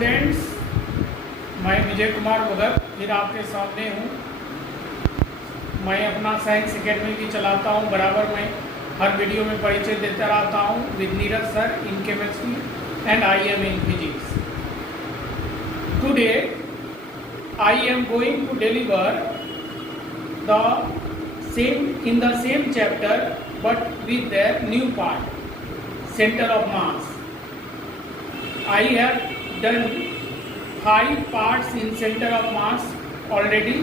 Students, मैं विजय कुमार भगत फिर आपके सामने हूँ। मैं अपना साइंस एकेडमी भी चलाता हूँ, बराबर मैं हर वीडियो में परिचय देता रहता हूँ with Neeraj sir in chemistry and I am in physics. Today I am going to deliver the same chapter but with the new part, center of mass. I have done 5 parts in center of mass already.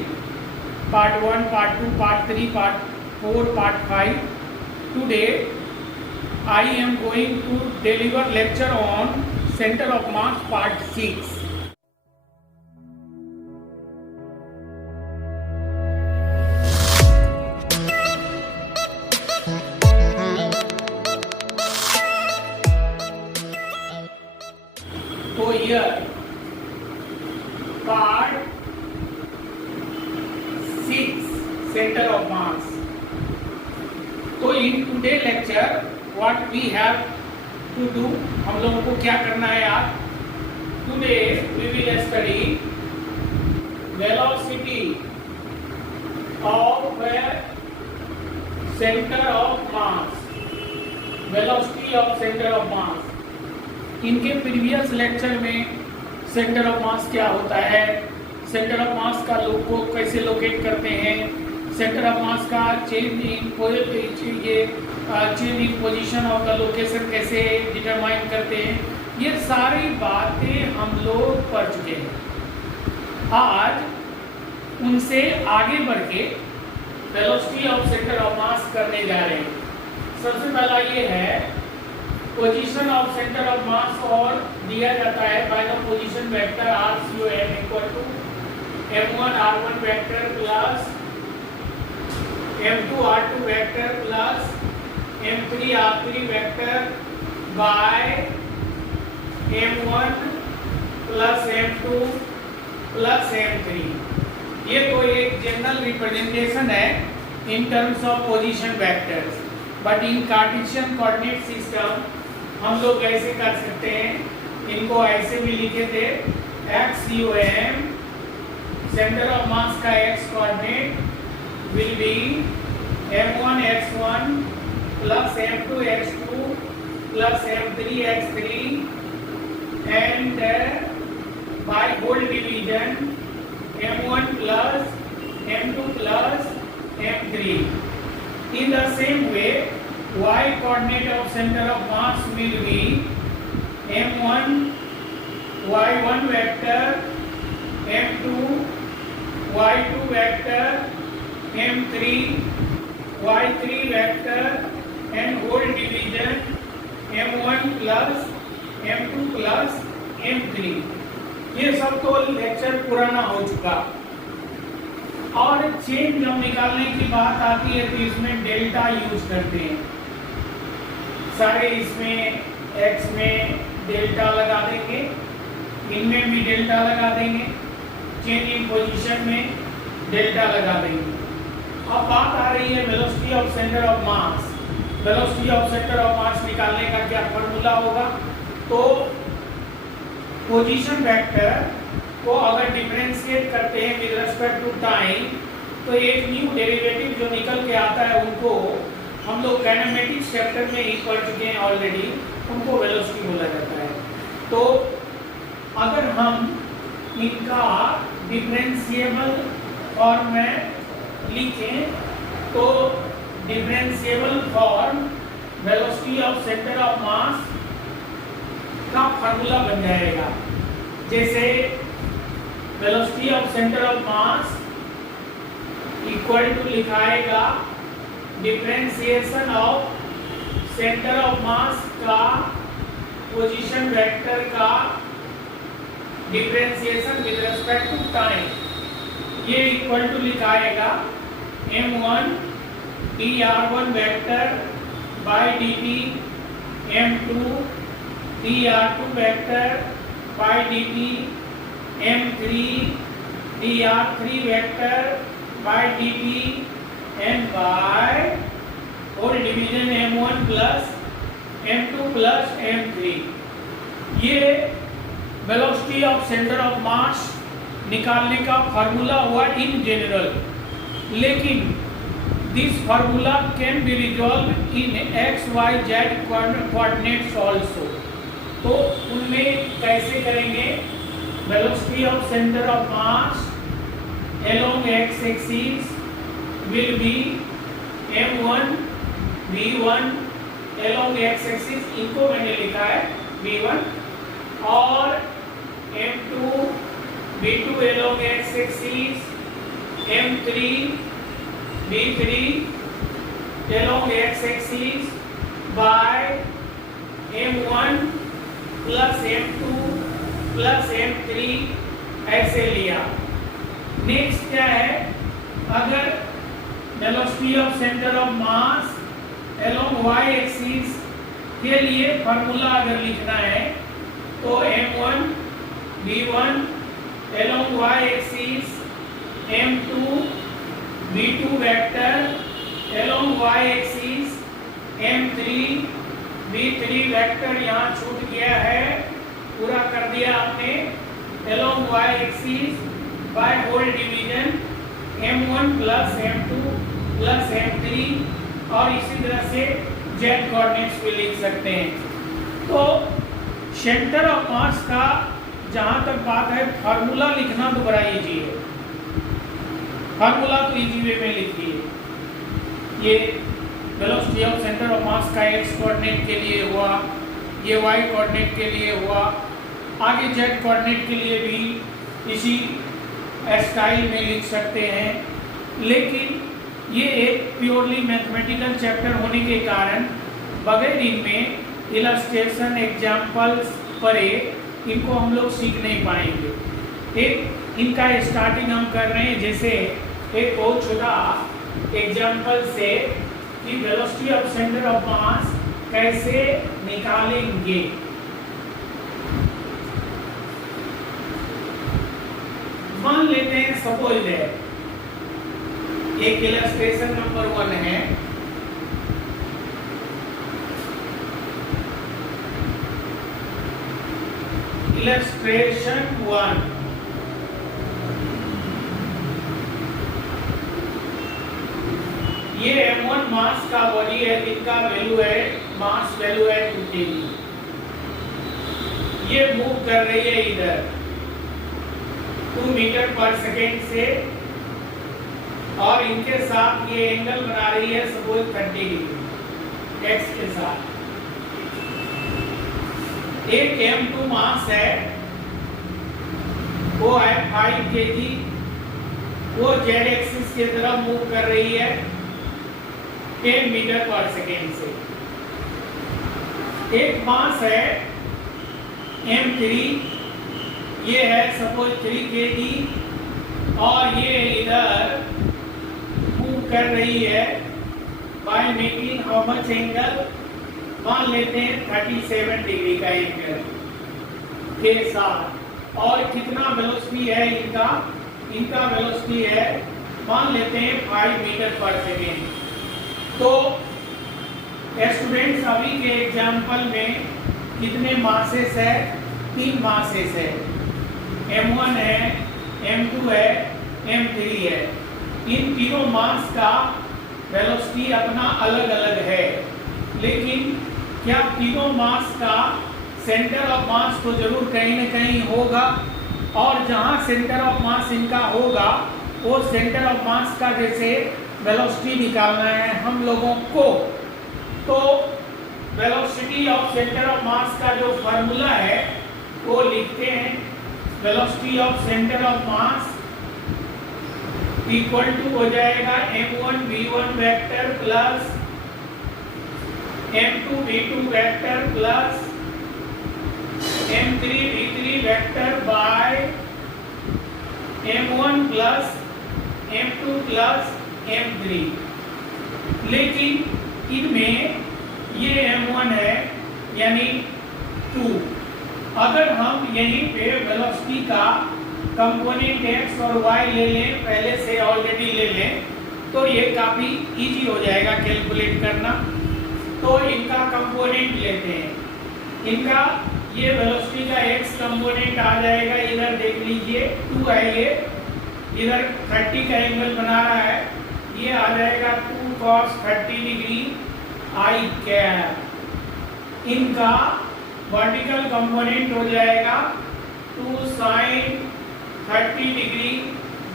Part 1, part 2, part 3, part 4, part 5. Today I am going to deliver lecture on center of mass part 6. So here part 6, center of mass. तो in today lecture what we have to do, हम लोगों को क्या करना है यार? Today we will study velocity of a center of mass. Velocity of center of mass. इनके previous lecture में सेंटर ऑफ मास क्या होता है, सेंटर ऑफ मास का को कैसे लोकेट करते हैं, सेंटर ऑफ मास का change in position of the location कैसे डिटरमाइन करते हैं, ये सारी बातें हम लोग पढ़ चुके हैं। आज उनसे आगे बढ़ के velocity of centre of mass करने जा रहे हैं। सबसे पहला ये है position of centre of mass, और दिया जाता है by the position vector RCOM equal to M1 R1 vector plus M2 R2 vector plus M3 R3 vector by M1 plus M2 plus M3। ये तो एक जनरल रिप्रेजेंटेशन है in terms of position vectors, but in Cartesian coordinate system हम लोग कैसे कर सकते हैं, इनको ऐसे भी लिखे थे XUM, सेंटर ऑफ मास का x coordinate will be M1 x1 plus M2 x2 plus M3 x3 and by whole division M1 plus M2 plus M3। In the same way, y coordinate of center of mass will be M1 y1 vector, M2 y2 vector, M3 y3 vector and whole division M1 plus M2 plus M3। ये सब तो lecture पुराना हो चुका। और chain जब निकालने की बात आती है तो इसमें डेल्टा यूज करते हैं सारे, इसमें x में डेल्टा लगा देंगे, इनमें भी डेल्टा लगा देंगे, चेन इन पोजीशन में डेल्टा लगा देंगे। अब बात आ रही है velocity of centre of mass. Velocity of centre of mass निकालने का क्या फॉर्मूला होगा? तो पोजीशन वेक्टर को अगर डिफरेंशिएट करते हैं विद रिस्पेक्ट टू टाइम, तो एक न्यू डेरिवेटिव जो निकल के आता है उनको हम लोग काइनेमेटिक्स चैप्टर में ही पढ़ चुके हैं ऑलरेडी, उनको वेलोसिटी बोला जाता है। तो अगर हम इनका डिफरेंशिएबल फॉर्म में लिखें तो differentiable form velocity of centre of mass का फार्मूला बन जाएगा। जैसे velocity of centre of mass equal to लिखाएगा differentiation of centre of mass का पोजीशन वेक्टर का differentiation with respect to time, ये इक्वल टू लिखाएगा M1 dr1 vector by dt, M2 dr2 vector by dt, M3 dr3 vector by dt and by whole division M1 plus M2 plus M3। ये velocity of centre of mass निकालने का formula हुआ in general, लेकिन this formula can be resolve in X Y Z coordinates also. तो उनमें कैसे करेंगे? Velocity of centre of mass along x axis will be m1 v1 along x axis, इनको मैंने लिखा है v1, और m2 v2 along x axis, m3 v3 along x axis by m1 plus m2 plus m3 ऐसे लिया। Next क्या है? अगर velocity of centre of mass along y axis के लिए फार्मूला अगर लिखना है तो m1 v1 along y axis, m2 v2 vector along y axis, m3 v3 vector यहाँ छूट गया है, पूरा कर दिया आपने, along y axis by whole division m1 plus m2 plus m3, और इसी तरह से z कोऑर्डिनेट्स भी लिख सकते हैं। तो सेंटर ऑफ मास का जहां तक बात है, फार्मूला लिखना तो बड़ा इजी है, फार्मूला तो इजी वे में लिखिए। ये velocity of centre of mass का x कोऑर्डिनेट के लिए हुआ, ये y कोऑर्डिनेट के लिए हुआ, आगे z कोऑर्डिनेट के लिए भी इसी स्टाइल में लिख सकते हैं। लेकिन ये एक प्योरली मैथमेटिकल चैप्टर होने के कारण बगैर इनमें इलस्ट्रेशन एग्जाम्पल्स पढ़े इनको हम लोग सीख नहीं पाएंगे। एक इनका स्टार्टिंग हम कर रहे हैं, जैसे एक बहुत छोटा एग्जाम्पल से कि वेलोसिटी ऑफ सेंटर ऑफ मास कैसे निकालेंगे। मान लेते हैं सपोज है एक इलस्ट्रेशन नंबर 1 है, इलस्ट्रेशन 1, ये m1 मास का बॉडी है जिनका वैल्यू है, मास वैल्यू है 2 kg। ये मूव कर रही है इधर 2 मीटर पर सेकेंड से, और इनके साथ ये एंगल बना रही है सपोज 30 डिग्री x के साथ। एक m2 मास है, वो है 5 kg, वो z एक्सिस की तरफ मूव कर रही है 10 मीटर पर सेकेंड से। एक मास है m3, ये है सपोज 3 kg, और ये इधर मूव कर रही है by making how much angle, मान लेते हैं 37 डिग्री का एंगल के साथ। और कितना वेलोसिटी है इनका? इनका वेलोसिटी है मान लेते हैं 5 मीटर पर सेकेंड। तो स्टूडेंट्स अभी के एग्जाम्पल में कितने मासेस है? 3 मासेस है, m1 है, m2 है, m3 है। इन तीनों मास का वेलोसिटी अपना अलग अलग है, लेकिन क्या तीनों मास का सेंटर ऑफ मास तो जरूर कहीं न कहीं होगा, और जहां सेंटर ऑफ मास इनका होगा वो सेंटर ऑफ मास का जैसे वेलोसिटी निकालना है हम लोगों को, तो velocity of centre of mass का जो फॉर्मूला है वो लिखते हैं, velocity of centre of mass equal to हो जाएगा m1 v1 vector plus m2 v2 vector plus m3 v3 vector by m1 plus m2 plus m3। लेकिन इनमें ये m1 है यानी 2, अगर हम यहीं पे वेलोसिटी का कंपोनेंट x और y ले लें, पहले से ऑलरेडी ले लें, तो ये काफी इजी हो जाएगा कैलकुलेट करना। तो इनका कंपोनेंट लेते हैं, इनका ये वेलोसिटी का x कंपोनेंट आ जाएगा, इधर देख लीजिए 2 है, ये इधर 30 का एंगल बना रहा है, ये आ जाएगा 2 cos 30 डिग्री i कैप। इनका वर्टिकल कंपोनेंट हो जाएगा 2 sin 30 डिग्री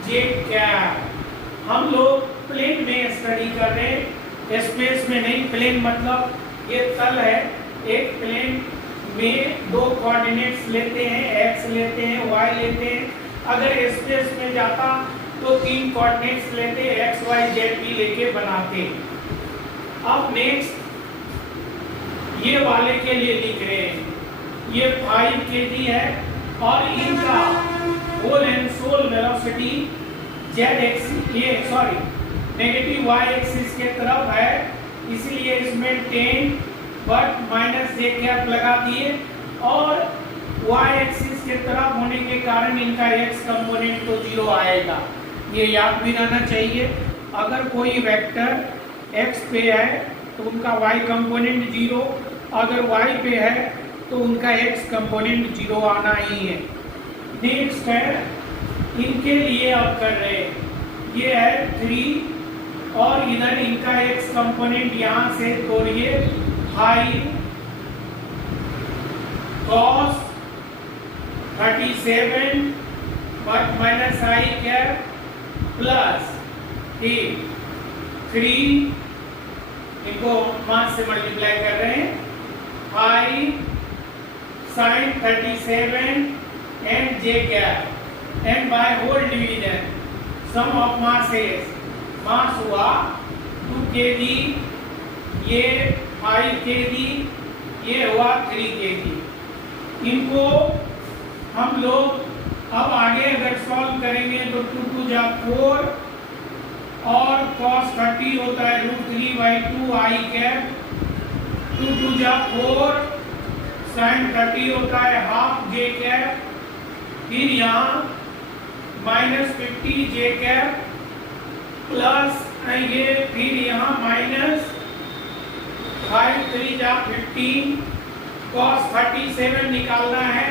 j कैप। हम लोग प्लेन में स्टडी कर रहे हैं, स्पेस में नहीं। प्लेन मतलब ये तल है, एक प्लेन में 2 कोऑर्डिनेट्स लेते हैं, x लेते हैं, y लेते हैं। अगर स्पेस में जाता तो 3 कोऑर्डिनेट्स लेते, x y z भी लेके बनाते। अब नेक्स्ट ये वाले के लिए लिख रहे हैं, ये 5 kg है और इनका whole and sole velocity negative y axis के तरफ है, इसलिए इसमें 10 बट माइनस जे कैप लगा दिए, और y एक्सिस के तरफ होने के कारण इनका x कंपोनेंट तो 0 आएगा। ये याद भी रहना चाहिए, अगर कोई वेक्टर x पे है तो उनका y कंपोनेंट 0, अगर y पे है तो उनका x कंपोनेंट 0 आना ही है। नेक्स्ट है, इनके लिए अब कर रहे हैं, ये है 3 और इधर इनका x कंपोनेंट यहाँ से तोड़िए 5 cos 37 but minus i cap plus 3, इनको 5 से मल्टीप्लाई कर रहे हैं, 5 sin 37 and j cap and by whole division sum of masses, मास हुआ 2 kg, ये 5 kg, ये हुआ 3 kg। इनको हम लोग अब आगे अगर सॉल्व करेंगे तो 2 2 जा 4 और cos 30 होता है √3/2 i कैप, 2 2 जा 4, sin 30 होता है हाफ j कैप, फिर यहाँ -50 j कैप प्लस ये, फिर यहाँ माइनस 5 3 जा 15 cos 37 निकालना है।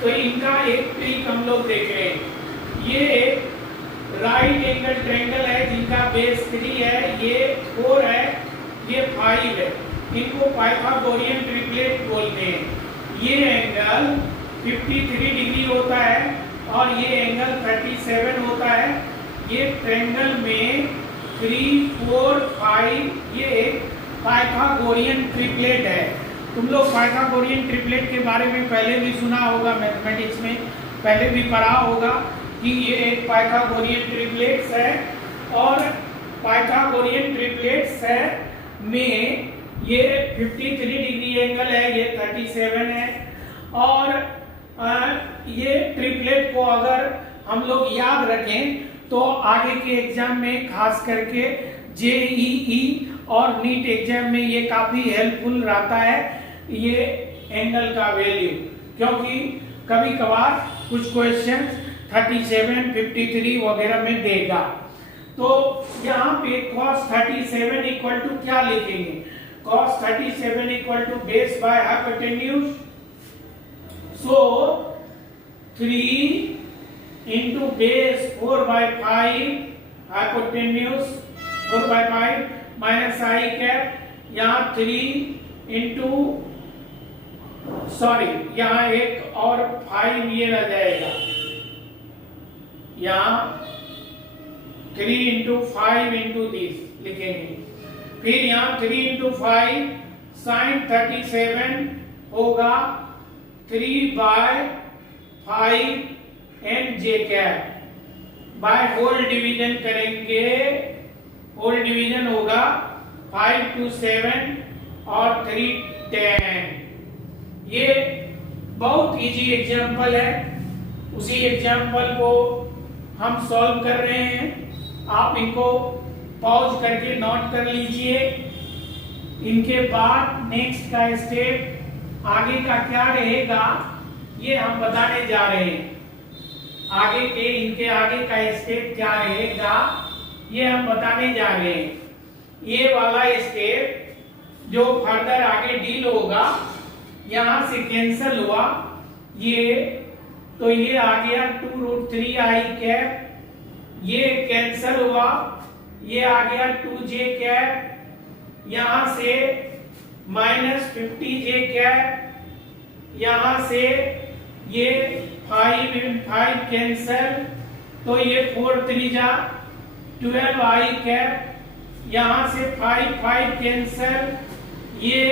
तो इनका एक ट्रिक हम लोग देख रहे हैं, ये राइट एंगल ट्रायंगल है जिनका बेस 3 है, ये 4 है, ये 5 है, इनको पाइथागोरियन ट्रिपलेट बोलते हैं। ये एंगल 53 डिग्री होता है और ये एंगल 37 होता है। ये ट्रायंगल में 3 4 5 ये एक पाइथागोरियन ट्रिपलेट है। तुम लोग पाइथागोरियन ट्रिपलेट के बारे में पहले भी सुना होगा, मैथमेटिक्स में पहले भी पढ़ा होगा कि ये एक पाइथागोरियन ट्रिपलेट्स है, और पाइथागोरियन ट्रिपलेट्स है में ये 53 डिग्री एंगल है, ये 37 है, और ये ट्रिपलेट को अगर हम लोग याद रखें तो आगे के एग्जाम में खास करके जेईई और नीट एग्जाम में ये काफी हेल्पफुल रहता है, ये एंगल का वैल्यू, क्योंकि कभी कभार कुछ क्वेश्चन 37 53 वगैरह में देगा। तो यहाँ पे cos 37 इक्वल टू क्या लिखेंगे, cos 37 equal to base by hypotenuse, so 3 into base 4/5 hypotenuse 4/5 minus i cap, यहाँ 3 into यहाँ एक और 5 ये रह जाएगा, यहाँ 3 into 5 into this लिखेंगे, फिर यहाँ 3 into 5 sin 37 होगा 3/5 and J cap by whole division करेंगे, होल डिवीजन होगा 5 2 7 और 3 10। ये बहुत इजी एग्जांपल है, उसी एग्जांपल को हम सॉल्व कर रहे हैं। आप इनको पॉज करके नोट कर लीजिए। इनके बाद नेक्स्ट का स्टेप आगे का क्या रहेगा ये हम बताने जा रहे हैं। आगे के इनके आगे का स्टेप क्या रहेगा ये हम बताने जा रहे हैं। ये वाला स्टेप जो फर्दर आगे डील होगा यहां से कैंसल हुआ ये, तो ये आ गया 2√3i कैप, ये कैंसल हुआ, ये आ गया 2j कैप, यहां से -50j कैप, यहां से ये 5 कैंसल, तो ये 4 3 जा 12i कैप, यहां से 5 कैंसल, ये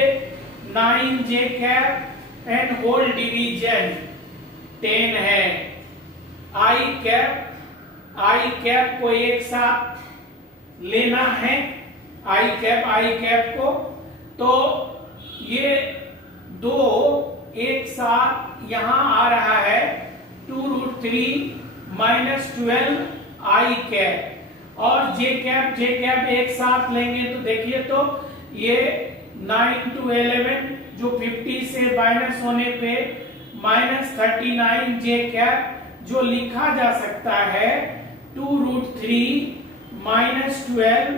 9j cap and whole division 10 है। आई कैप को एक साथ लेना है, आई कैप को, तो ये दो एक साथ यहां आ रहा है 2√3 -12 आई कैप, और जे कैप एक साथ लेंगे तो देखिए तो ये 9 to 11 जो 50 से माइनस होने पे -39 जे कैप, जो लिखा जा सकता है 2√3 -12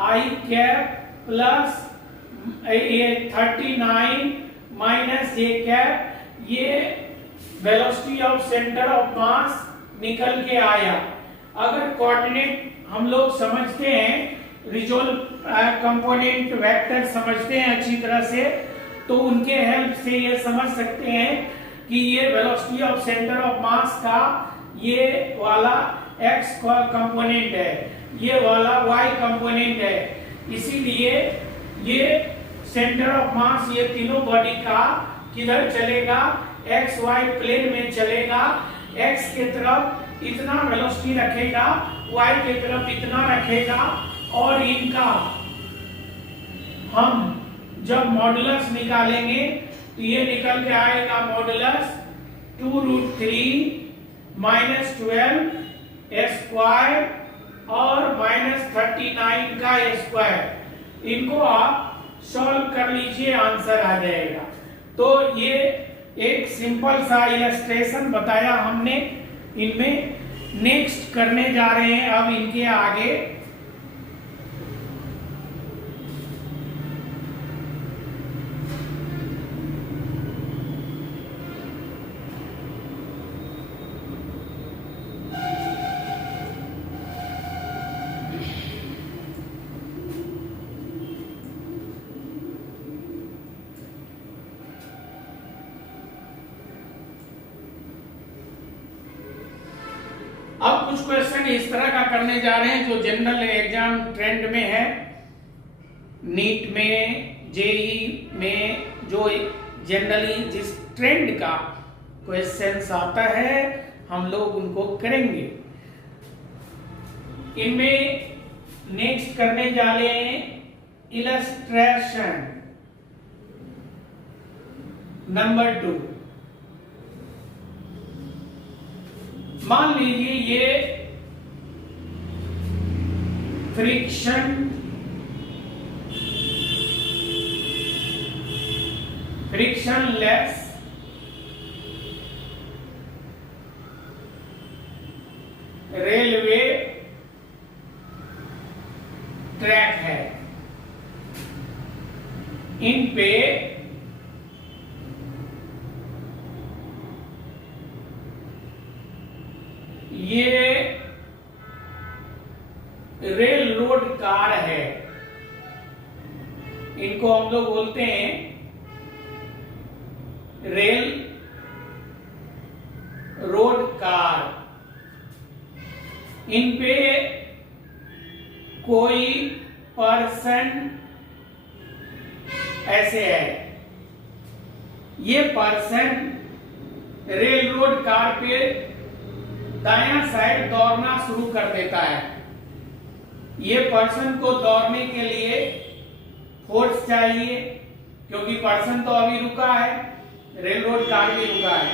आई कैप प्लस 39 माइनस जे कैप, ये वेलोसिटी ऑफ सेंटर ऑफ मास निकल के आया। अगर कोऑर्डिनेट हम लोग समझते हैं, रिजोल्व कंपोनेंट वेक्टर समझते हैं अच्छी तरह से, तो उनके हेल्प से ये समझ सकते हैं कि ये velocity of centre of mass का ये वाला x कंपोनेंट है, ये वाला y कंपोनेंट है, इसीलिए ये सेंटर ऑफ मास ये तीनों बॉडी का किधर चलेगा, एक्स वाई प्लेन में चलेगा। x के तरफ इतना वेलोसिटी रखेगा, y के तरफ इतना रखेगा, और इनका हम जब मॉडुलस निकालेंगे तो ये निकल के आएगा मॉडुलस 2√3 -12 स्क्वायर और -39 का स्क्वायर। इनको आप सॉल्व कर लीजिए, आंसर आ जाएगा। तो ये एक सिंपल सा इलस्ट्रेशन बताया हमने, इनमें नेक्स्ट करने जा रहे हैं अब इनके आगे। अब कुछ क्वेश्चन इस तरह का करने जा रहे हैं जो जनरल एग्जाम ट्रेंड में है, नीट में, जेई में, जो जनरली जिस ट्रेंड का क्वेश्चन आता है हम लोग उनको करेंगे। इनमें नेक्स्ट करने जा रहे हैं इलस्ट्रेशन नंबर 2। मान लीजिए ये फ्रिक्शनलेस रेलवे ट्रैक है, इन पे ये रेल रोड कार है, इनको हम लोग बोलते हैं रेल रोड कार। इन पे कोई पर्सन ऐसे है, ये पर्सन रेल रोड कार पे दायां साइड दौड़ना शुरू कर देता है। ये पर्सन को दौड़ने के लिए फोर्स चाहिए, क्योंकि पर्सन तो अभी रुका है, रेल रोड कार भी रुका है।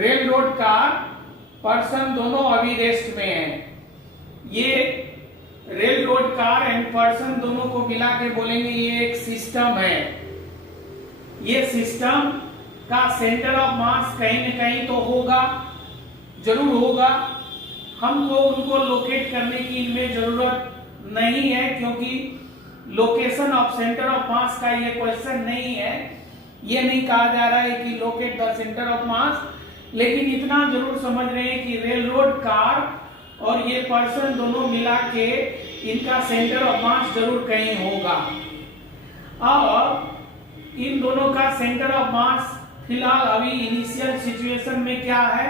रेल रोड कार पर्सन दोनों अभी रेस्ट में हैं। ये rail road car and person दोनों को मिला के बोलेंगे ये एक सिस्टम है। ये सिस्टम का सेंटर ऑफ मास कहीं न कहीं तो होगा, जरूर होगा। हमको उनको लोकेट करने की इनमें जरूरत नहीं है, क्योंकि location of centre of mass का ये क्वेश्चन नहीं है। ये नहीं कहा जा रहा है कि लोकेट द सेंटर ऑफ मास, लेकिन इतना जरूर समझ रहे हैं कि रेल रोड कार और ये पर्सन दोनों मिला के इनका सेंटर ऑफ मास जरूर कहीं होगा। और इन दोनों का सेंटर ऑफ मास फिलहाल अभी इनिशियल सिचुएशन में क्या है,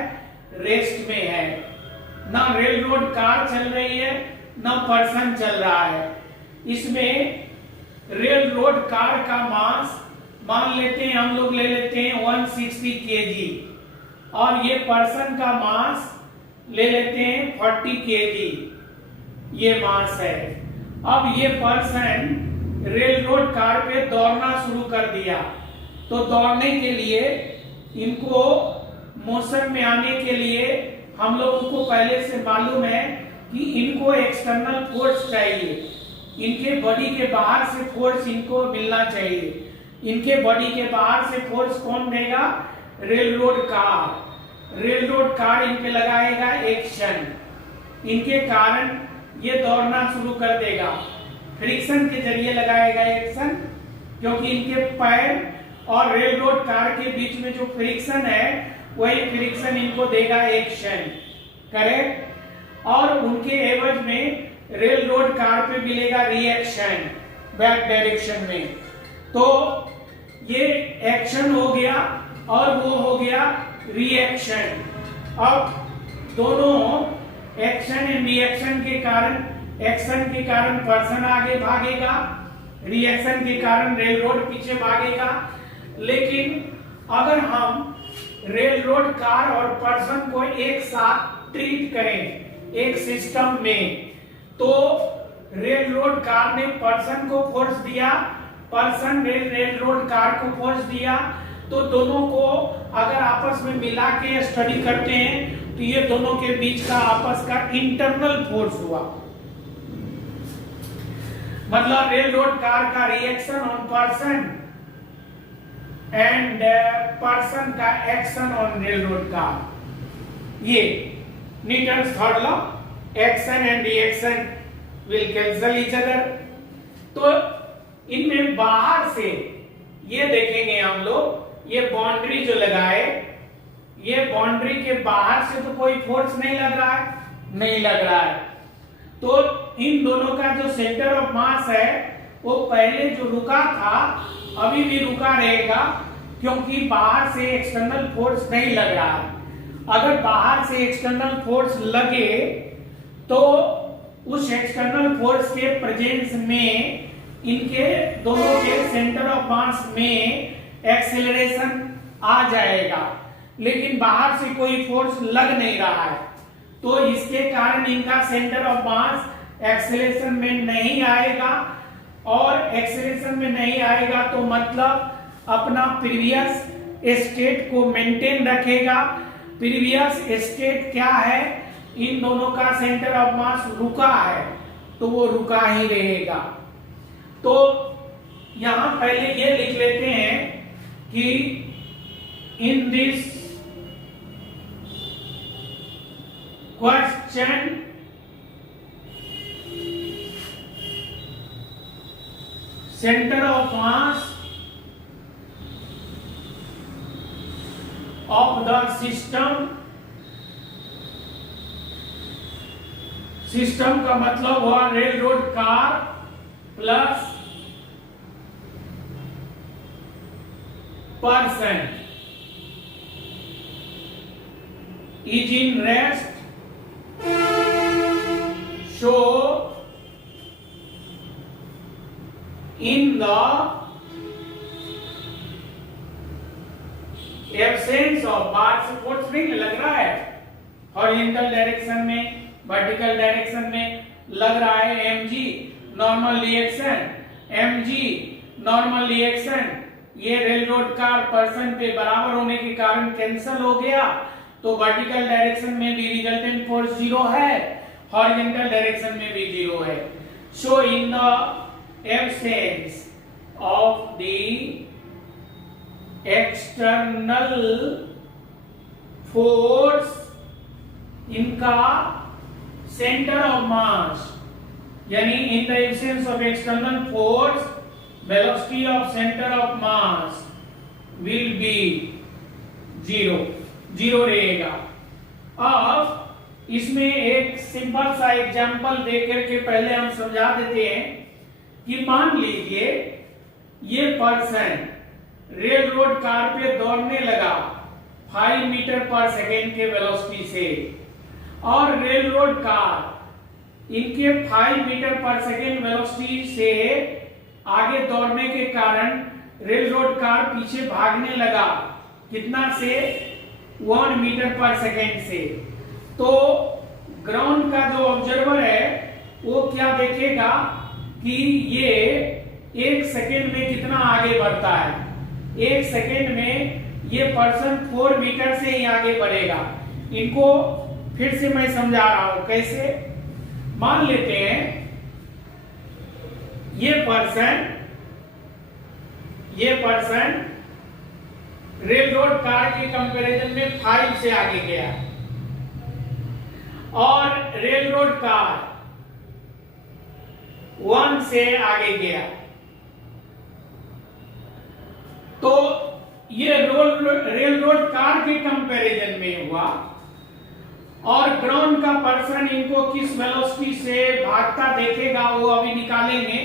रेस्ट में है। ना रेल रोड कार चल रही है ना पर्सन चल रहा है। इसमें रेल रोड कार का मास मान लेते हैं, हम लोग ले लेते हैं 160 kg और ये पर्सन का मास ले लेते हैं 40 kg, ये मास है। अब ये पर्सन रेल रोड कार पे दौड़ना शुरू कर दिया, तो दौड़ने के लिए इनको मोशन में आने के लिए हम लोगों को पहले से मालूम है कि इनको एक्सटर्नल फोर्स चाहिए, इनके बॉडी के बाहर से फोर्स इनको मिलना चाहिए। इनके बॉडी के बाहर से फोर्स कौन देगा, rail road car. Rail road car in पे लगाएगा एक्शन, इनके कारण ये दौड़ना शुरू कर देगा। फ्रिक्शन के जरिए लगाएगा एक्शन, क्योंकि इनके पैर और रेल रोड कार के बीच में जो फ्रिक्शन है वही फ्रिक्शन इनको देगा एक्शन, करेक्ट। और उनके एवज में रेल रोड कार पे मिलेगा रिएक्शन बैक डायरेक्शन में। तो ये एक्शन हो गया और वो हो गया रिएक्शन। अब दोनों एक्शन एंड रिएक्शन के कारण, एक्शन के कारण पर्सन आगे भागेगा, रिएक्शन के कारण रेल रोड पीछे भागेगा। लेकिन अगर हम रेल रोड कार और पर्सन को एक साथ ट्रीट करें एक सिस्टम में, तो रेल रोड कार ने पर्सन को फोर्स दिया, पर्सन ने रेल रोड कार को फोर्स दिया, तो दोनों को अगर आपस में मिला के स्टडी करते हैं तो ये दोनों के बीच का आपस का इंटरनल फोर्स हुआ। मतलब रेल रोड कार का reaction on person and person का action on rail road car. ये Newton's third law, action and reaction will cancel each other. तो इनमें बाहर से ये देखेंगे हम लोग, ये बाउंड्री जो लगाए, ये बाउंड्री के बाहर से तो कोई फोर्स नहीं लग रहा है, नहीं लग रहा है। तो इन दोनों का जो सेंटर ऑफ मास है वो पहले जो रुका था अभी भी रुका रहेगा, क्योंकि बाहर से एक्सटर्नल फोर्स नहीं लग रहा है। अगर बाहर से एक्सटर्नल फोर्स लगे तो उस एक्सटर्नल फोर्स के प्रेजेंस में इनके दोनों के सेंटर ऑफ मास में एक्सेलरेशन आ जाएगा। लेकिन बाहर से कोई फोर्स लग नहीं रहा है, तो इसके कारण इनका सेंटर ऑफ मास एक्सेलरेशन में नहीं आएगा। और एक्सेलरेशन में नहीं आएगा तो मतलब अपना प्रीवियस स्टेट को मेंटेन रखेगा। प्रीवियस स्टेट क्या है, इन दोनों का सेंटर ऑफ मास रुका है, तो वो रुका ही रहेगा। तो यहां पहले ये लिख लेते हैं कि in this question centre of mass of the system, system का मतलब हुआ rail road car plus person is in rest, so in the absence of बाहर से फोर्स नहीं लग रहा है, हॉरिजॉन्टल डायरेक्शन में, वर्टिकल डायरेक्शन में लग रहा है mg normal reaction, mg normal reaction, ये रेल रोड कार पर्सन पे बराबर होने के कारण कैंसल हो गया। तो वर्टिकल डायरेक्शन में भी रिजल्टेंट फोर्स 0 है, हॉरिजॉन्टल डायरेक्शन में भी 0 है। So in the absence of the external force, इनका सेंटर ऑफ मास, यानी in the absence of external force velocity of centre of mass will be zero रहेगा। अब इसमें एक सिंपल सा एग्जांपल देकर के पहले हम समझा देते हैं कि मान लीजिए ये पर्सन रेल रोड कार पे दौड़ने लगा 5 मीटर पर सेकेंड के वेलोसिटी से, और रेल रोड कार इनके 5 मीटर पर सेकेंड वेलोसिटी से आगे दौड़ने के कारण रेल रोड कार पीछे भागने लगा कितना से 1 मीटर पर सेकेंड से। तो ग्राउंड का जो ऑब्जर्वर है वो क्या देखेगा कि ये 1 सेकेंड में कितना आगे बढ़ता है। 1 सेकेंड में ये पर्सन 4 मीटर से ही आगे बढ़ेगा। इनको फिर से मैं समझा रहा हूं कैसे। मान लेते हैं ये पर्सन रेल रोड कार के कंपैरिजन में 5 से आगे गया, और रेल रोड कार 1 से आगे गया। तो ये रेल रोड कार के कंपैरिजन में हुआ, और ग्राउंड का पर्सन इनको किस वेलोसिटी से भागता देखेगा वो अभी निकालेंगे।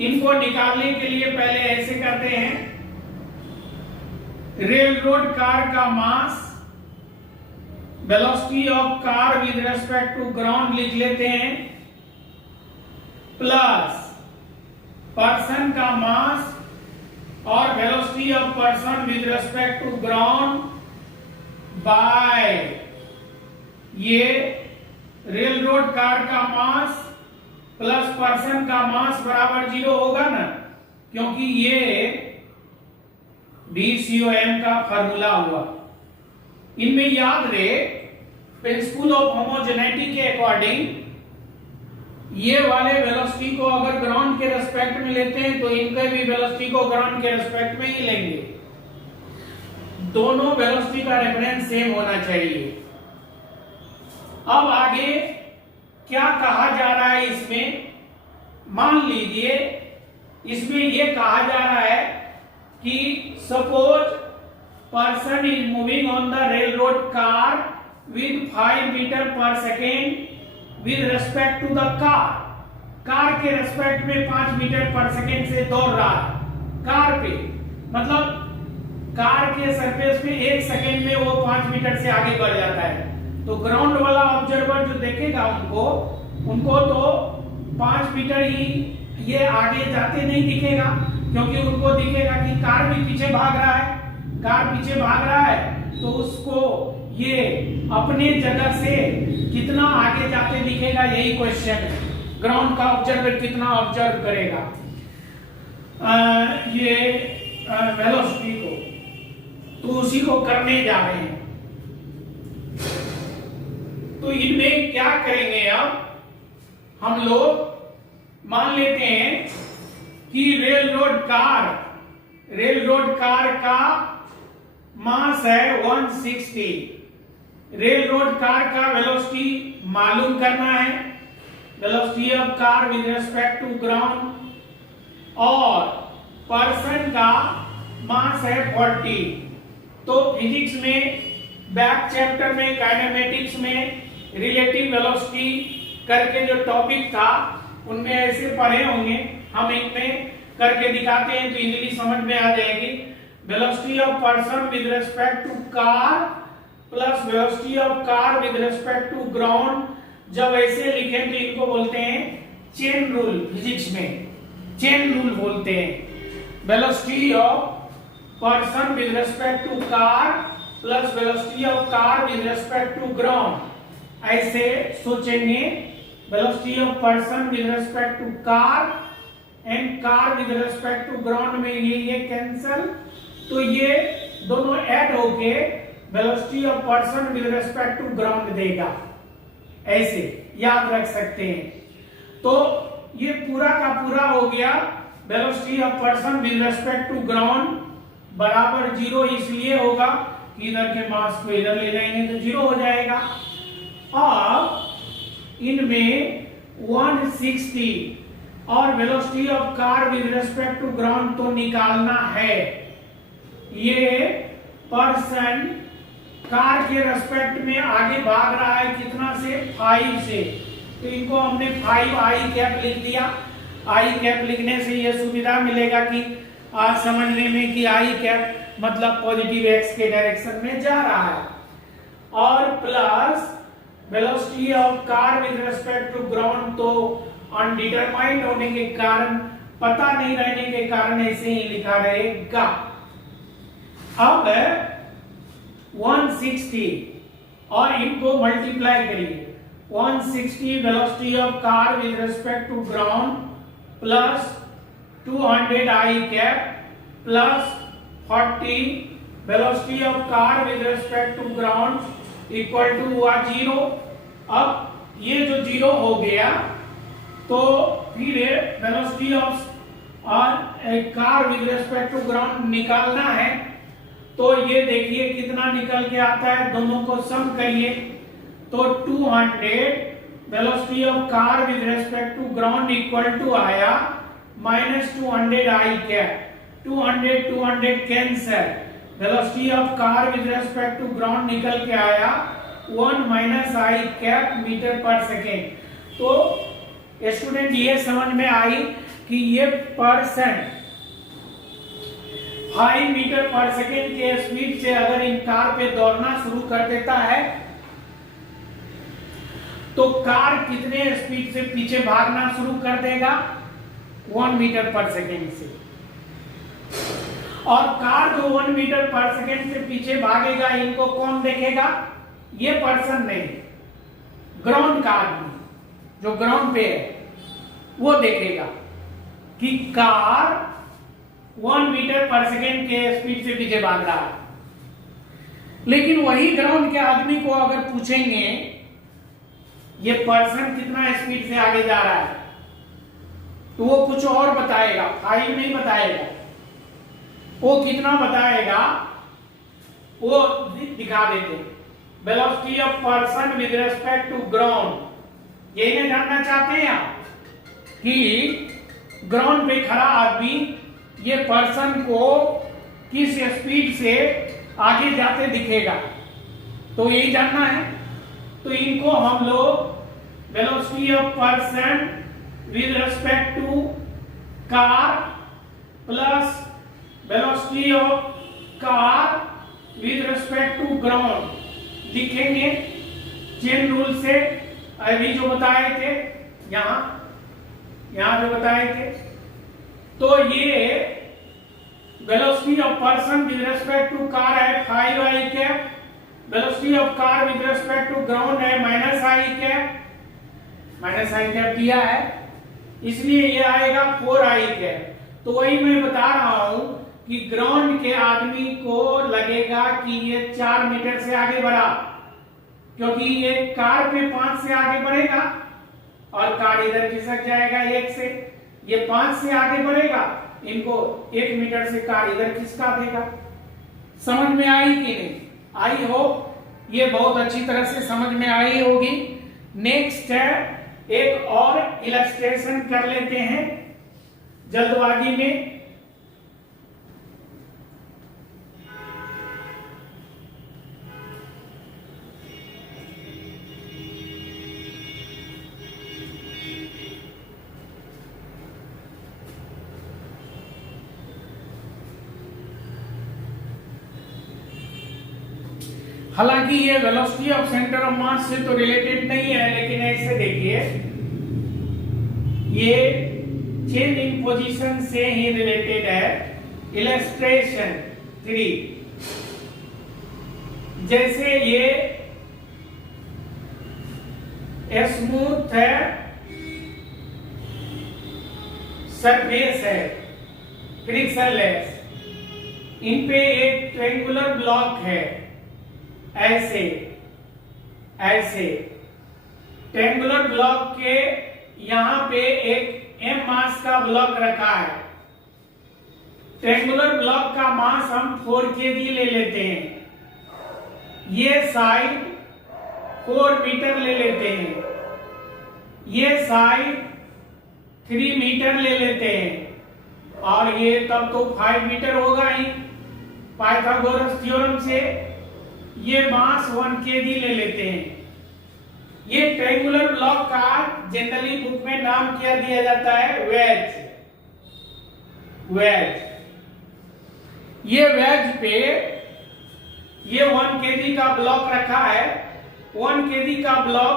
इनको निकालने के लिए पहले ऐसे करते हैं, रेल रोड कार का mass velocity of car with respect to ground लिख लेते हैं, प्लस पर्सन का मास और velocity of person with respect to ground by ये रेल रोड कार का मास प्लस पर्सन का मास बराबर 0 होगा ना, क्योंकि ये DCOM का फॉर्मूला हुआ। इनमें याद रहे प्रिंसिपल ऑफ होमोजेनिटी के अकॉर्डिंग ये वाले वेलोसिटी को अगर ग्राउंड के रेस्पेक्ट में लेते हैं तो इनके भी वेलोसिटी को ग्राउंड के रेस्पेक्ट में ही लेंगे। दोनों वेलोसिटी का रेफरेंस सेम होना चाहिए। अब आगे क्या कहा जा रहा है इसमें, मान लीजिए इसमें यह कहा जा रहा है कि suppose person is moving on the rail road car with 5 metre per second with respect to the car के रेस्पेक्ट में 5 मीटर पर सेकेंड से दौड़ रहा है। कार पे मतलब कार के सरफेस पे 1 सेकेंड में वो 5 मीटर से आगे बढ़ जाता है। तो ग्राउंड वाला ऑब्जर्वर जो देखेगा उनको तो 5 मीटर ही ये आगे जाते नहीं दिखेगा, क्योंकि उनको दिखेगा कि कार भी पीछे भाग रहा है, तो उसको ये अपने जगह से कितना आगे जाते दिखेगा, यही क्वेश्चन है। ग्राउंड का ऑब्जर्वर कितना ऑब्जर्व करेगा ये वेलोसिटी को, तो उसी को करने जा रहे हैं। तो इनमें क्या करेंगे, अब हम लोग मान लेते हैं कि रेल रोड कार का मास है 160। रेल रोड कार का वेलोसिटी मालूम करना है, velocity of car with respect to ground, और पर्सन का मास है 40। तो फिजिक्स में बैक चैप्टर में काइनेमेटिक्स में रिलेटिव वेलोसिटी करके जो टॉपिक था उनमें ऐसे पढ़े होंगे, हम इनमें करके दिखाते हैं तो इजीली समझ में आ जाएगी। Velocity of person with respect to car plus velocity of car with respect to ground, जब ऐसे लिखें तो इनको बोलते हैं चेन रूल। फिजिक्स में चेन रूल बोलते हैं। Velocity of person with respect to car plus velocity of car with respect to ground, ऐसे सोचेंगे। Velocity of person with respect to car and car with respect to ground में ये cancel, तो ये दोनों add होके velocity of person with respect to ground देगा। ऐसे याद रख सकते हैं। तो ये पूरा का पूरा हो गया। Velocity of person with respect to ground बराबर 0 इसलिए होगा कि इधर के मास को इधर ले जाएंगे तो 0 हो जाएगा। अब इनमें 160 और velocity of car with respect to ground तो निकालना है। ये पर्सन कार के रेस्पेक्ट में आगे भाग रहा है कितना से 5 से, तो इनको हमने 5 आई कैप लिख दिया। आई कैप लिखने से ये सुविधा मिलेगा कि आज समझने में कि आई कैप मतलब पॉजिटिव एक्स के डायरेक्शन में जा रहा है, और plus velocity of car with respect to ground, तो अनडिटरमाइंड होने के कारण, पता नहीं रहने के कारण ऐसे ही लिखा रहेगा। अब 160 और इनको मल्टीप्लाई करिए, 160 velocity of car with respect to ground plus 200 I cap plus 40 velocity of car with respect to ground equal to हुआ 0। अब ये जो 0 हो गया तो फिर velocity of car with respect to ground निकालना है, तो ये देखिए कितना निकल के आता है, दोनों को सम करिए तो 200 velocity of car with respect to ground equal to आया minus 200 I cap, 200 cancel, velocity of car with respect to ground निकल के आया 1 minus I cap metre per second. तो स्टूडेंट ये समझ में आई कि ये पर्सन 5 मीटर पर सेकेंड के स्पीड से अगर इन कार पे दौड़ना शुरू कर देता है तो कार कितने स्पीड से पीछे भागना शुरू कर देगा, 1 मीटर पर सेकेंड से। और कार जो 1 मीटर पर सेकेंड से पीछे भागेगा इनको कौन देखेगा, ये पर्सन नहीं, ग्राउंड का आदमी जो ग्राउंड पे है वो देखेगा कि कार 1 मीटर पर सेकेंड के स्पीड से पीछे भाग रहा है। लेकिन वही ग्राउंड के आदमी को अगर पूछेंगे ये पर्सन कितना स्पीड से आगे जा रहा है, तो वो कुछ और बताएगा, 5 नहीं बताएगा, वो कितना बताएगा वो दिखा देते। Velocity of person with respect to ground, यही ना जानना चाहते हैं आप कि ग्राउंड पे खड़ा आदमी ये पर्सन को किस स्पीड से आगे जाते दिखेगा, तो यही जानना है। तो इनको हम लोग velocity of person with respect to car plus velocity of car with respect to ground लिखेंगे चेन रूल से, अभी जो बताए थे यहां जो बताए थे। तो ये velocity of person with respect to car है 5 I cap, velocity of car with respect to ground है माइनस आई कैप दिया है, इसलिए ये आएगा 4 आई कैप। तो वही मैं बता रहा हूं कि ग्राउंड के आदमी को लगेगा कि ये 4 मीटर से आगे बढ़ा, क्योंकि ये कार पे 5 से आगे बढ़ेगा और कार इधर खिसक जाएगा 1 से, ये 5 से आगे बढ़ेगा, इनको 1 मीटर से कार इधर खिसका देगा। समझ में आई कि नहीं? आई हो, ये बहुत अच्छी तरह से समझ में आई होगी। नेक्स्ट है एक और इलस्ट्रेशन कर लेते हैं जल्दबाजी में। हालांकि ये वेलोसिटी ऑफ सेंटर ऑफ मास से तो रिलेटेड नहीं है, लेकिन ऐसे देखिए ये चेंज इन पोजीशन से ही रिलेटेड है। इलस्ट्रेशन 3, जैसे ये स्मूथ है सरफेस है फ्रिक्शनलेस, इन पे एक ट्रायंगुलर ब्लॉक है, ऐसे ट्रायंगुलर ब्लॉक के यहां पे एक m मास का ब्लॉक रखा है। ट्रायंगुलर ब्लॉक का मास हम 4 kg ले लेते हैं, ये साइड 4 मीटर ले लेते हैं, ये साइड 3 मीटर ले लेते हैं, और ये तब तो 5 मीटर होगा ही, पाइथागोरस थ्योरम से ये मास 1 kg ले लेते हैं। ये ट्रायंगुलर ब्लॉक का जनरली बुक में नाम क्या दिया जाता है? वेज। ये वेज पे ये 1 kg का ब्लॉक रखा है। 1 kg का ब्लॉक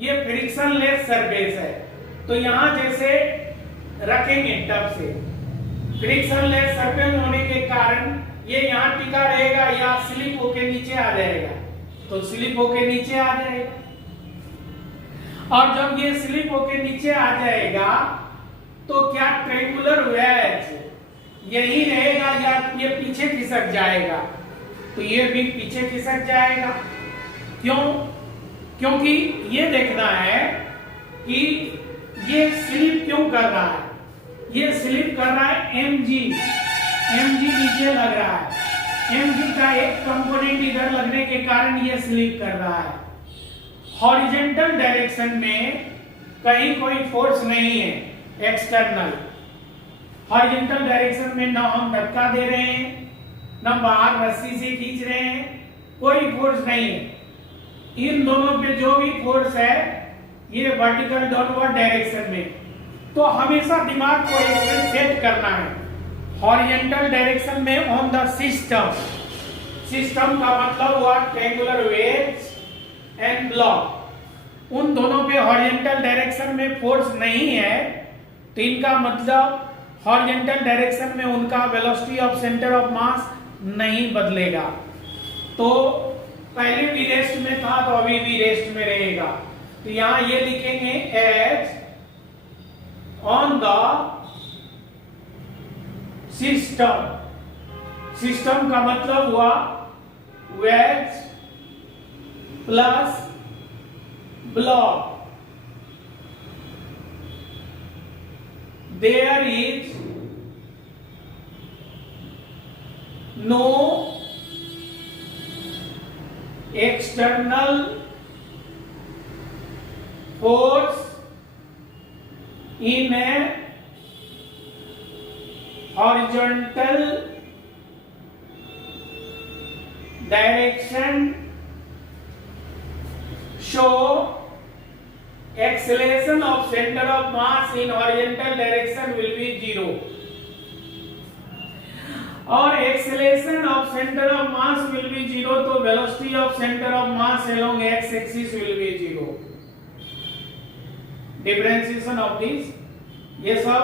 ये फ्रिक्शनलेस सरफेस है, तो यहां जैसे रखेंगे टब से, फ्रिक्शनलेस सरफेस होने के कारण ये यहां टिका रहेगा या स्लिप होके नीचे आ जाएगा, तो स्लिप होके नीचे आ जाएगा। और जब ये स्लिप होके नीचे आ जाएगा तो क्या ट्रायंगुलर वेज यही रहेगा या ये पीछे खिसक जाएगा? तो ये भी पीछे खिसक जाएगा। क्यों? क्योंकि ये देखना है कि ये स्लिप क्यों कर रहा है। ये स्लिप कर रहा है mg नीचे लग रहा है। mg का एक कंपोनेंट इधर लगने के कारण ये स्लिप कर रहा है। हॉरिजॉन्टल डायरेक्शन में कहीं कोई फोर्स नहीं है एक्सटर्नल। हॉरिजॉन्टल डायरेक्शन में ना हम धक्का दे रहे हैं, ना बाहर रस्सी से खींच रहे हैं, कोई फोर्स नहीं है। इन दोनों पे जो भी फोर्स है ये वर्टिकल डाउनवर्ड डायरेक्शन में। तो हमेशा दिमाग को एक सेट करना है। हॉरिजॉन्टल डायरेक्शन में ऑन द सिस्टम, सिस्टम का मतलब हुआ ट्रायंगुलर वेज एंड ब्लॉक। उन दोनों पे हॉरिजॉन्टल डायरेक्शन में फोर्स नहीं है, तो इनका मतलब हॉरिजॉन्टल डायरेक्शन में उनका वेलोसिटी ऑफ सेंटर ऑफ मास नहीं बदलेगा। तो पहले भी रेस्ट में था तो अभी भी रेस्ट में रहेगा। तो यहां ये लिखेंगे as on the system. System का मतलब हुआ wedge plus block. There is no external force in a horizontal direction, so acceleration of center of mass in horizontal direction will be 0 और acceleration of center of mass will be 0, तो velocity of center of mass along x axis will be 0। Differentiation of this, ये सब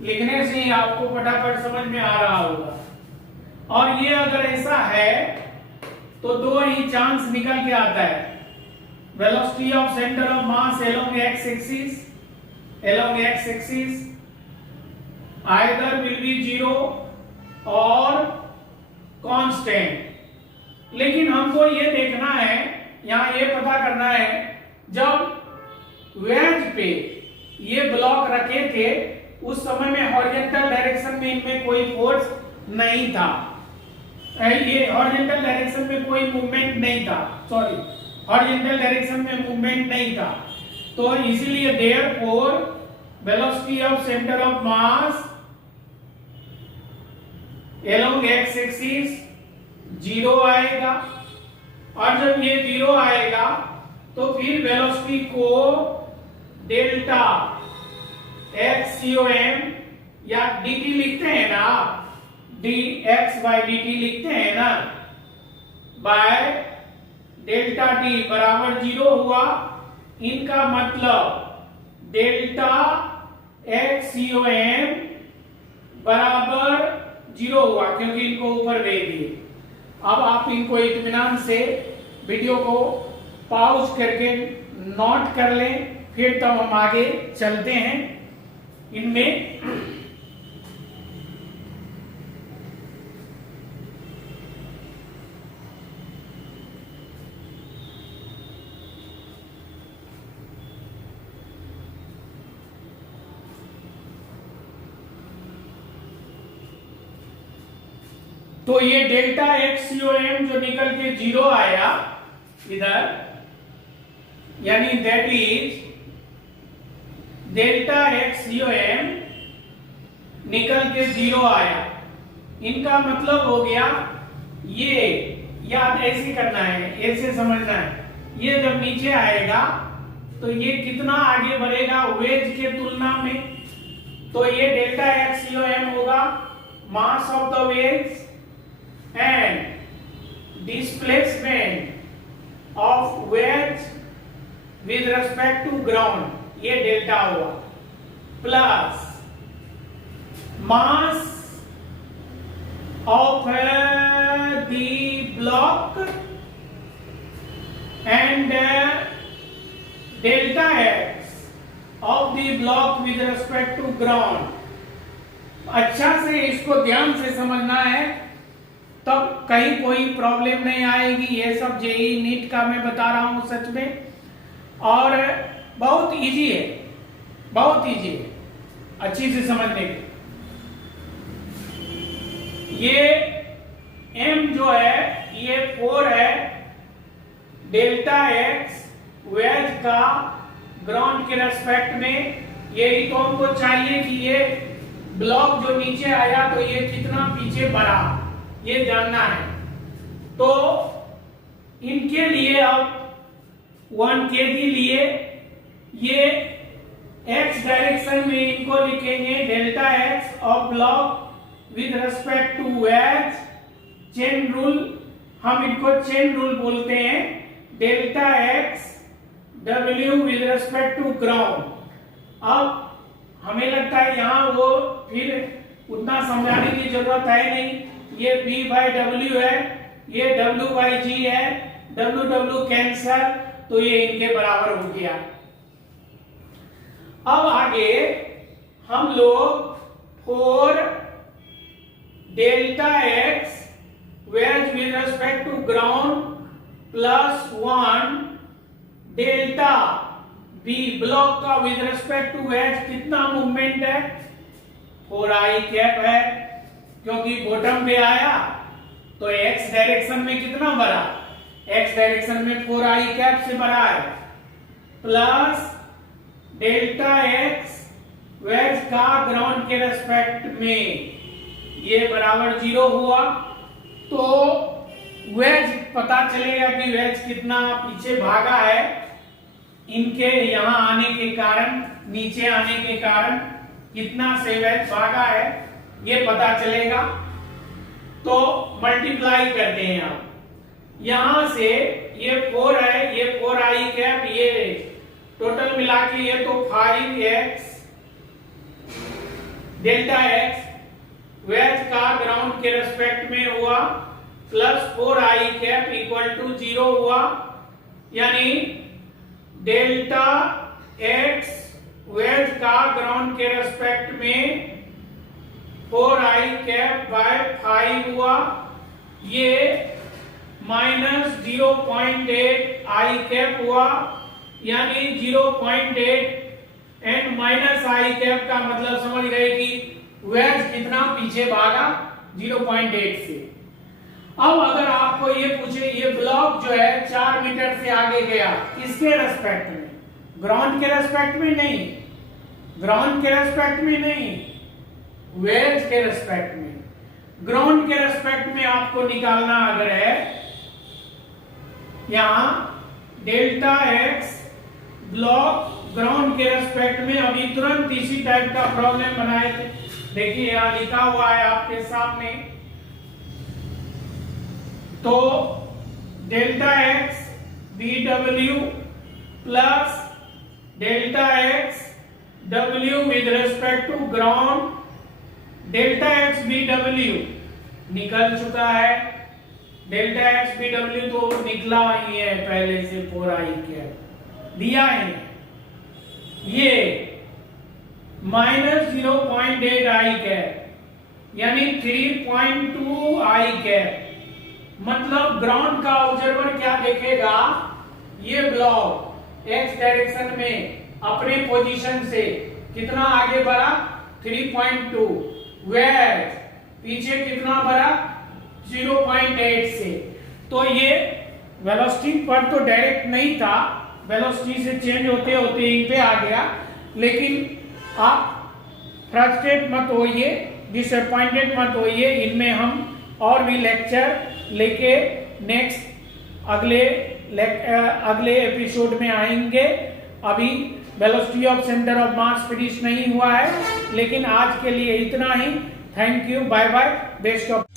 लिखने से ही आपको फटाफट समझ में आ रहा होगा। और ये अगर ऐसा है तो दो ही चांस निकल के आता है। Velocity of center of mass along x-axis either will be 0 और constant। लेकिन हमको ये देखना है, यहाँ ये पता करना है, जब वेज पे ये ब्लॉक रखे थे उस समय में हॉरिजॉन्टल डायरेक्शन में इनमें कोई फोर्स नहीं था, ये हॉरिजॉन्टल डायरेक्शन में कोई मूवमेंट नहीं था, सॉरी हॉरिजॉन्टल डायरेक्शन में मूवमेंट नहीं था। तो इसीलिए therefore velocity of centre of mass along x axis 0 आएगा। और जब ये 0 आएगा तो फिर वेलोसिटी को डेल्टा XCOM या dt लिखते हैं ना, dx/dt लिखते हैं ना, बाय डेल्टा टी बराबर 0 हुआ। इनका मतलब डेल्टा XCOM बराबर 0 हुआ क्योंकि इनको ऊपर दे दिए। अब आप इनको इत्मीनान से वीडियो को पॉज करके नोट कर लें, फिर तब हम आगे चलते हैं इनमें। तो ये डेल्टा XCOM जो निकल के 0 आया इधर, यानी दैट इज डेल्टा XCOM निकल के 0 आया। इनका मतलब हो गया ये याद ऐसे करना है, ऐसे समझना है। ये जब नीचे आएगा तो ये कितना आगे बढ़ेगा वेज के तुलना में, तो ये डेल्टा एक्स COM होगा mass of the wedge and displacement of wedge with respect to ground, ये डेल्टा हुआ, plus mass of the block and delta x of the block with respect to ground। अच्छा से इसको ध्यान से समझना है, तब कहीं कोई प्रॉब्लम नहीं आएगी। ये सब जेई नीट का मैं बता रहा हूं सच में, और बहुत इजी है, बहुत इजी है अच्छी से समझने के। ये m जो है ये 4 है, डेल्टा x वेज का ग्राउंड के रेस्पेक्ट में, यही तो हमको चाहिए कि ये ब्लॉक जो नीचे आया तो ये कितना पीछे बढ़ा, ये जानना है। तो इनके लिए अब 1 के लिए ये x डायरेक्शन में इनको लिखेंगे delta x of block with respect to wedge, chain rule, हम इनको चेन रूल बोलते हैं, delta x W with respect to ground. अब हमें लगता है यहाँ वो फिर उतना समझाने की जरूरत है नहीं, ये V/W है, ये W/G है, W कैंसर, तो ये इनके बराबर हो गया। अब आगे हम लोग 4 delta x wedge with respect to ground plus 1 delta B block का विद रेस्पेक्ट टू वेज, कितना मूवमेंट है 4i कैप है, क्योंकि बॉटम पे आया तो x डायरेक्शन में कितना बढ़ा, x डायरेक्शन में 4i कैप से बढ़ा है, प्लस डेल्टा x वेज का ग्राउंड के रेस्पेक्ट में, ये बराबर 0 हुआ। तो वेज पता चलेगा कि वेज कितना पीछे भागा है, इनके यहां आने के कारण, नीचे आने के कारण कितना से वेज भागा है ये पता चलेगा। तो मल्टीप्लाई करते हैं आप, यहां से ये 4 है, ये 4i कैप, ये टोटल मिला के ये तो 5x डेल्टा x वेज का ग्राउंड के रेस्पेक्ट में हुआ, plus 4i cap equal to 0 हुआ, यानी डेल्टा x वेज का ग्राउंड के रेस्पेक्ट में 4i कैप बाय 5 हुआ, ये माइनस 0.8 i कैप हुआ, यानी 0.8 एंड माइनस i कैप का मतलब समझ गए कि वेज कितना पीछे भागा 0.8 से। अब अगर आपको ये पूछे ये ब्लॉक जो है 4 मीटर से आगे गया, किसके रेस्पेक्ट में, ग्राउंड के रेस्पेक्ट में नहीं, ग्राउंड के रेस्पेक्ट में नहीं, वेज के रेस्पेक्ट में। ग्राउंड के रेस्पेक्ट में आपको निकालना अगर है, यहां डेल्टा एक्स ब्लॉक ग्राउंड के रेस्पेक्ट में, अभी तुरंत इसी टाइप का प्रॉब्लम बनाए थे, देखिए यहां लिखा हुआ है आपके सामने। तो delta x BW plus delta x W with respect to ground, delta x BW निकल चुका है, डेल्टा एक्स BW तो निकला ही है पहले से 4i कैप दिया है, ये माइनस 0.8i कैप यानी 3.2i कैप। मतलब ग्राउंड का ऑब्जर्वर क्या देखेगा, ये ब्लॉक x डायरेक्शन में अपने पोजीशन से कितना आगे बढ़ा 3.2, वेज पीछे कितना बढ़ा 0.8 से। तो ये वेलोसिटी पर तो डायरेक्ट नहीं था, वेलोसिटी से चेंज होते होते यहीं पे आ गया, लेकिन आप फ्रस्ट्रेट मत होइए, डिसअपॉइंटेड मत होइए, इनमें हम और भी लेक्चर लेके नेक्स्ट अगले एपिसोड में आएंगे। अभी velocity of centre of mass finish नहीं हुआ है, लेकिन आज के लिए इतना ही। Thank you, bye bye, best of